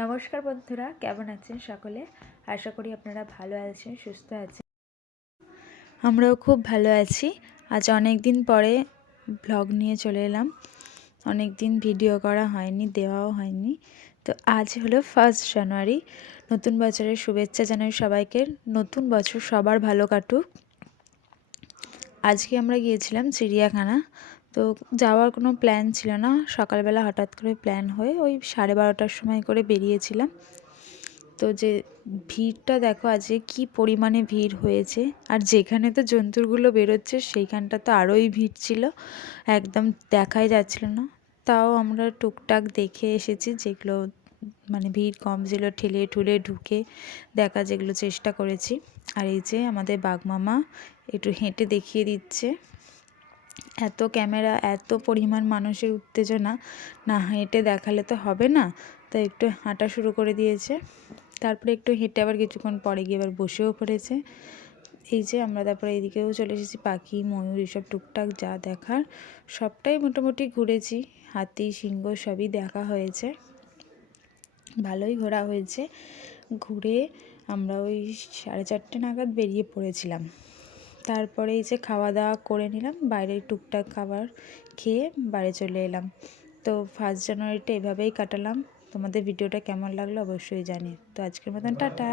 নমস্কার বন্ধুরা, কেমন আছেন সকলে? আশা করি আপনারা ভালো আছেন, সুস্থ আছেন। আমরাও খুব ভালো আছি। আজ অনেক দিন পরে ব্লগ নিয়ে চলে এলাম। অনেক দিন ভিডিও করা হয়নি, দেওয়াও হয়নি। তো আজ হলো 1 জানুয়ারি। নতুন বছরের শুভেচ্ছা জানাই সবাইকে। নতুন বছর সবার ভালো কাটুক। আজকে আমরা গিয়েছিলাম চিড়িয়াখানা। তো যাওয়ার কোনো প্ল্যান ছিল না, সকালবেলা হঠাৎ করে প্ল্যান হয়ে ওই 12:30টার সময় করে বেরিয়েছিলাম। তো যে ভিড়টা দেখো আজকে কি পরিমাণে ভিড় হয়েছে, আর যেখানে তো জন্তুগুলো বেরোচ্ছে সেইখানটা তো আরোই ভিড় ছিল, একদম দেখাই যাচ্ছিল না। তাও আমরা টুকটাক দেখে এসেছি, যেগুলো মানে ভিড় কম ছিল ঠেলে ঠুলে ঢুকে দেখা যেগুলো চেষ্টা করেছি। আর এই যে আমাদের বাঘমামা একটু হেঁটে দেখিয়ে দিচ্ছে। এত ক্যামেরা, এত পরিমাণ মানুষের উত্তেজনা, না হেঁটে দেখালে তো হবে না, তো একটু হাঁটা শুরু করে দিয়েছে। তারপরে একটু হেঁটে আবার কিছুক্ষণ পরে গিয়ে এবার বসেও পড়েছে। এই যে আমরা তারপরে এইদিকেও চলে এসেছি, পাখি ময়ূর এসব টুকটাক যা দেখার সবটাই মোটামুটি ঘুরেছি। হাতি সিংহ সবই দেখা হয়েছে, ভালোই ঘোরা হয়েছে। ঘুরে আমরা ওই 4:30 নাগাদ বেরিয়ে পড়েছিলাম। তারপরে এই যে খাওয়া দাওয়া করে নিলাম, বাইরে টুকটাক খাবার খেয়ে বাড়ি চলে এলাম। তো 1 জানুয়ারিটা এভাবেই কাটালাম। তোমাদের ভিডিওটা কেমন লাগলো অবশ্যই জানিও। তো আজকের মতন টাটা।